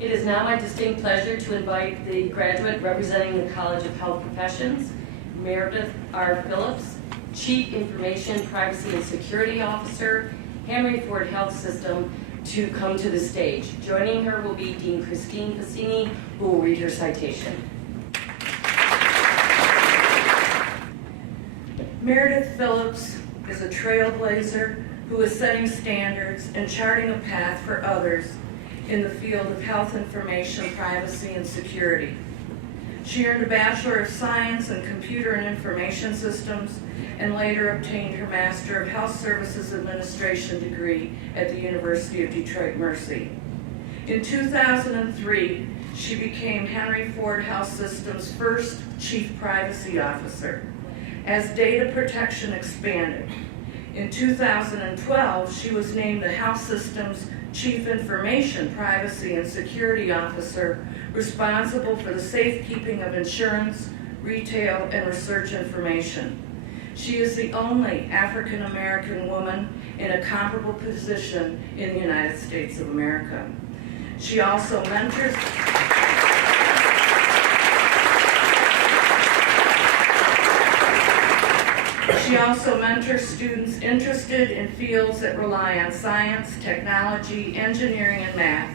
It is now my distinct pleasure to invite the graduate representing the College of Health Professions, Meredith R. Phillips, Chief Information, Privacy, and Security Officer, Henry Ford Health System, to come to the stage. Joining her will be Dean Christine Fassini, who will read her citation. Meredith Phillips is a trailblazer who is setting standards and charting a path for others in the field of health information, privacy, and security. She earned a Bachelor of Science in Computer and Information Systems and later obtained her Master of Health Services Administration degree at the University of Detroit Mercy. In 2003, she became Henry Ford Health System's first Chief Privacy Officer. As data protection expanded, in 2012, she was named the Health System's Chief Information, Privacy, and Security Officer, responsible for the safekeeping of insurance, retail, and research information. She is the only African American woman in a comparable position in the United States of America. She also mentors students interested in fields that rely on science, technology, engineering, and math.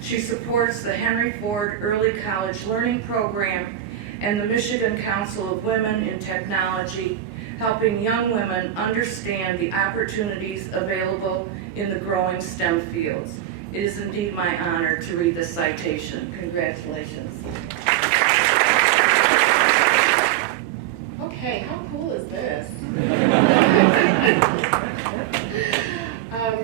She supports the Henry Ford Early College Learning Program and the Michigan Council of Women in Technology, helping young women understand the opportunities available in the growing STEM fields. It is indeed my honor to read this citation. Congratulations. Okay, how cool is this?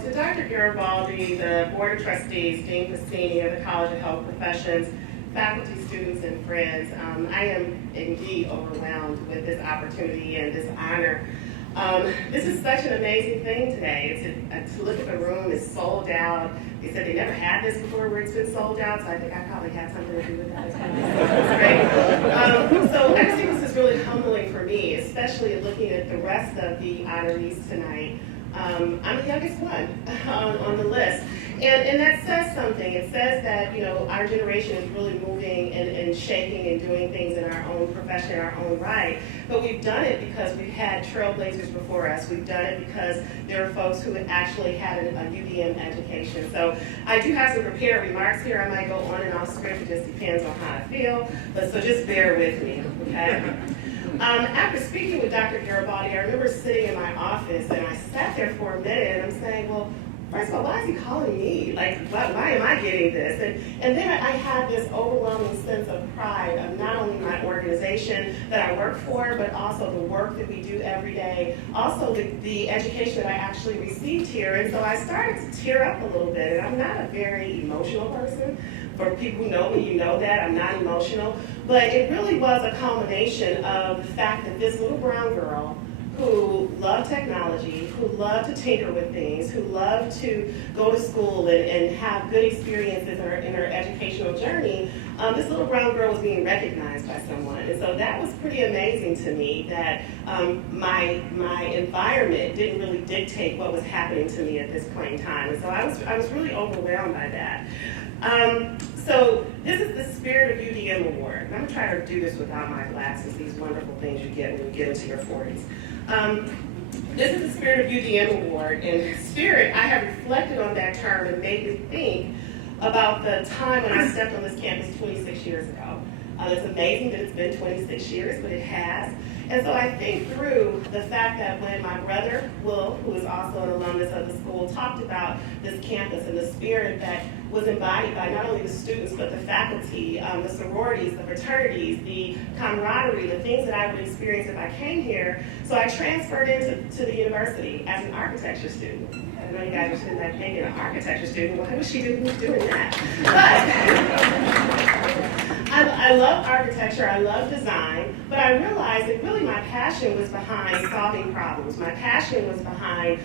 To Dr. Garibaldi, the Board of Trustees, Dean Fassini of the College of Health Professions, faculty, students, and friends, I am indeed overwhelmed with this opportunity and this honor. This is such an amazing thing today. To look at the room, it's sold out. They said they never had this before where it's been sold out, so I think I probably had something to do with that. It's great. So I just think this is really humbling for me, especially looking at the rest of the honorees tonight. I'm the youngest one on the list. And that says something. It says that, you know, our generation is really moving and shaping and doing things in our own profession, in our own right. But we've done it because we've had trailblazers before us. We've done it because there are folks who actually had a UDM education. So I do have some prepared remarks here. I might go on and off script. It just depends on how I feel. But so just bear with me, okay? After speaking with Dr. Garibaldi, I remember sitting in my office and I sat there for a minute and I'm saying, well, first of all, why is he calling me? Like, why am I getting this? And then I had this overwhelming sense of pride of not only my organization that I work for, but also the work that we do every day, also the education that I actually received here. And so I started to tear up a little bit, and I'm not a very emotional person. For people who know me, you know that, I'm not emotional. But it really was a culmination of the fact that this little brown girl who loved technology, who loved to tinker with things, who loved to go to school and have good experiences in her educational journey, this little brown girl was being recognized by someone. And so that was pretty amazing to me that my environment didn't really dictate what was happening to me at this point in time. And so I was really overwhelmed by that. So this is the Spirit of UDM Award. And I'm gonna try to do this without my glasses, these wonderful things you get when you get into your 40s. This is the Spirit of UDM Award, and Spirit, I have reflected on that term and made me think about the time when I stepped on this campus 26 years ago. It's amazing that it's been 26 years, but it has. And so I think through the fact that when my brother, Will, who is also an alumnus of the school, talked about this campus and the spirit that was embodied by not only the students, but the faculty, the sororities, the fraternities, the camaraderie, the things that I would experience if I came here. So I transferred into the university as an architecture student. I know you guys are sitting there thinking, an architecture student, well, who was she doing that? But I I love architecture, I love design, but I realized that really my passion was behind solving problems. My passion was behind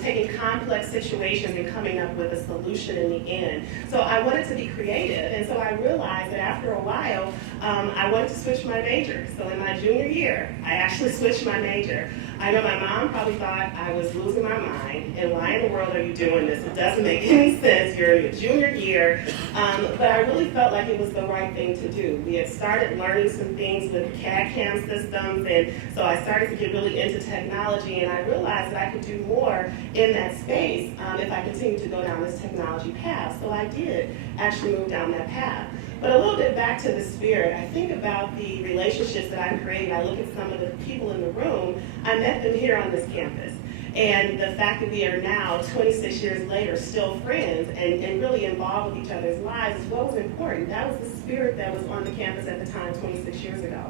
taking complex situations and coming up with a solution in the end. So I wanted to be creative, and so I realized that after a while, I wanted to switch my major. So in my junior year, I actually switched my major. I know my mom probably thought I was losing my mind, and why in the world are you doing this? It doesn't make any sense. You're in your junior year. But I really felt like it was the right thing to do. We had started learning some things with CAD/CAM systems, and so I started to get really into technology, and I realized that I could do more in that space if I continued to go down this technology path. So I did actually move down that path. But a little bit back to the spirit, I think about the relationships that I've created. I look at some of the people in the room. I met them here on this campus. And the fact that we are now, 26 years later, still friends and really involved with each other's lives is what was important. That was the spirit that was on the campus at the time, 26 years ago.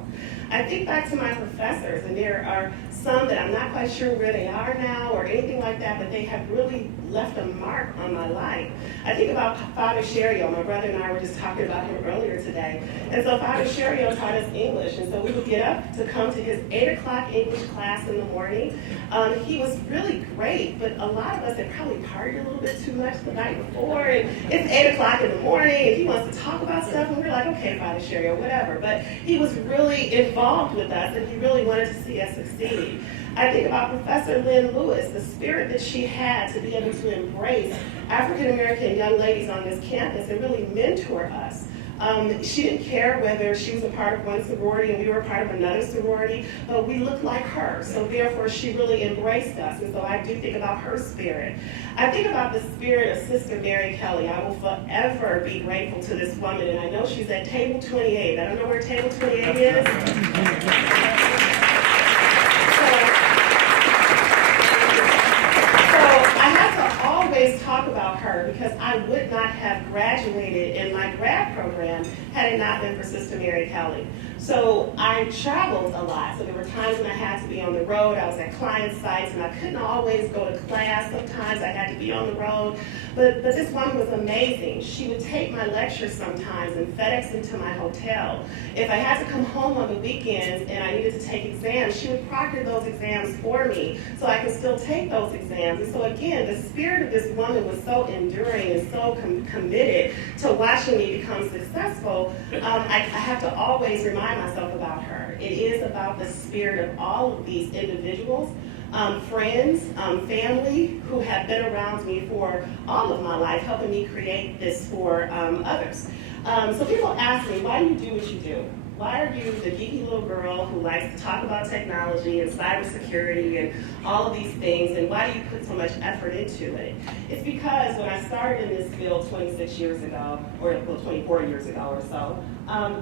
I think back to my professors, and there are some that I'm not quite sure where they are now or anything like that, but they have really left a mark on my life. I think about Father Sherio. My brother and I were just talking about him earlier today. And so Father Sherio taught us English, and so we would get up to come to his 8 o'clock English class in the morning. He was really great, but a lot of us had probably partied a little bit too much the night before, and it's 8 o'clock in the morning, and he wants to talk about stuff, and we're like, okay, Father Sherio, whatever. But he was really involved with us, and he really wanted to see us succeed. I think about Professor Lynn Lewis, the spirit that she had to be able to embrace African American young ladies on this campus and really mentor us. She didn't care whether she was a part of one sorority and we were a part of another sorority, but we looked like her. So therefore, she really embraced us. And so I do think about her spirit. I think about the spirit of Sister Mary Kelly. I will forever be grateful to this woman. And I know she's at table 28. I don't know where table 28 is. Talk about her because I would not have graduated in my grad program had it not been for Sister Mary Kelly. So I traveled a lot. So there were times when I had to be on the road. I was at client sites and I couldn't always go to class. Sometimes I had to be on the road. But this woman was amazing. She would take my lectures sometimes and FedEx them to my hotel. If I had to come home on the weekends and I needed to take exams, she would proctor those exams for me so I could still take those exams. And so again, the spirit of this woman was so enduring and so committed to watching me become successful. I have to always remind myself about her. It is about the spirit of all of these individuals, friends, family who have been around me for all of my life, helping me create this for others. So people ask me, why do you do what you do? Why are you the geeky little girl who likes to talk about technology and cybersecurity and all of these things, and why do you put so much effort into it? It's because when I started in this field 26 years ago, or 24 years ago or so,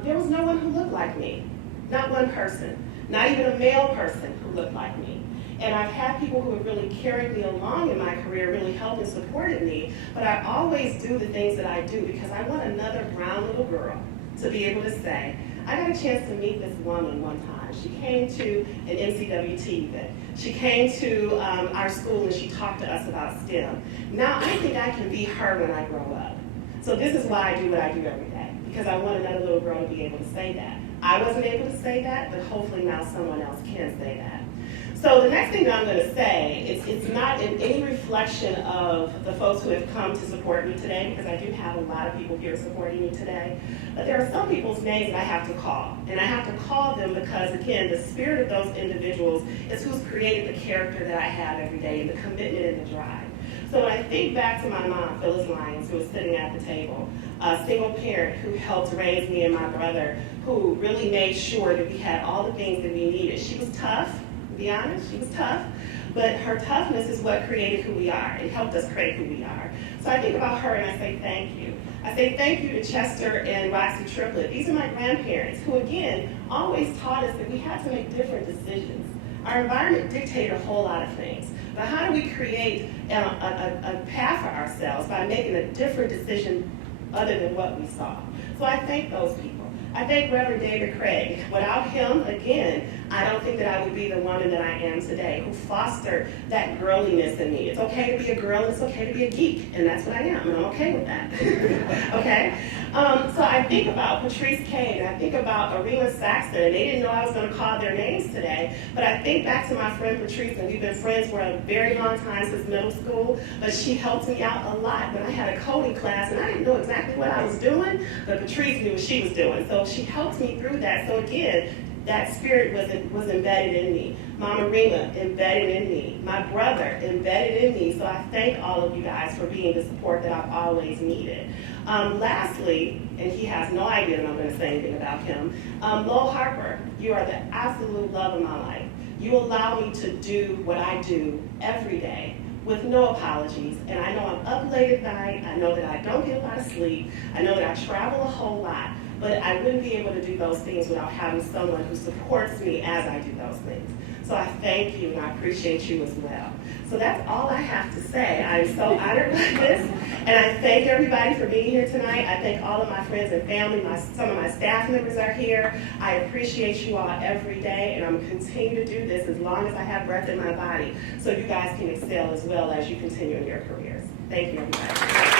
there was no one who looked like me. Not one person. Not even a male person who looked like me. And I've had people who have really carried me along in my career, really helped and supported me, but I always do the things that I do because I want another brown little girl to be able to say, I got a chance to meet this woman one time. She came to an NCWT event. She came to our school and she talked to us about STEM. Now I think I can be her when I grow up. So this is why I do what I do every day, because I want another little girl to be able to say that. I wasn't able to say that, but hopefully now someone else can say that. So the next thing that I'm going to say, it's not in any reflection of the folks who have come to support me today, because I do have a lot of people here supporting me today, but there are some people's names that I have to call. And I have to call them because, again, the spirit of those individuals is who's created the character that I have every day and the commitment and the drive. So when I think back to my mom, Phyllis Lyons, who was sitting at the table, a single parent who helped raise me and my brother, who really made sure that we had all the things that we needed. She was tough. Be honest, she was tough, but her toughness is what created who we are. It helped us create who we are. So I think about her and I say thank you. I say thank you to Chester and Roxy Triplett. These are my grandparents who, again, always taught us that we had to make different decisions. Our environment dictated a whole lot of things, but how do we create a path for ourselves by making a different decision other than what we saw? So I thank those people. I thank Reverend David Craig. Without him, again, I don't think that I would be the woman that I am today, who fostered that girliness in me. It's okay to be a girl, and it's okay to be a geek, and that's what I am, and I'm okay with that. Okay? So I think about Patrice Kane, I think about Arena Saxton, and they didn't know I was going to call their names today, but I think back to my friend Patrice, and we've been friends for a very long time since middle school, but she helped me out a lot when I had a coding class, and I didn't know exactly what I was doing, but Patrice knew what she was doing, so she helped me through that. So again, that spirit was embedded in me. Mama Rena embedded in me. My brother embedded in me. So I thank all of you guys for being the support that I've always needed. Lastly, and he has no idea that I'm going to say anything about him, Lowell Harper, you are the absolute love of my life. You allow me to do what I do every day with no apologies. And I know I'm up late at night. I know that I don't get a lot of sleep. I know that I travel a whole lot. But I wouldn't be able to do those things without having someone who supports me as I do those things. So I thank you and I appreciate you as well. So that's all I have to say. I'm so honored by this. And I thank everybody for being here tonight. I thank all of my friends and family. Some of my staff members are here. I appreciate you all every day. And I'm going to continue to do this as long as I have breath in my body so you guys can excel as well as you continue in your careers. Thank you, everybody.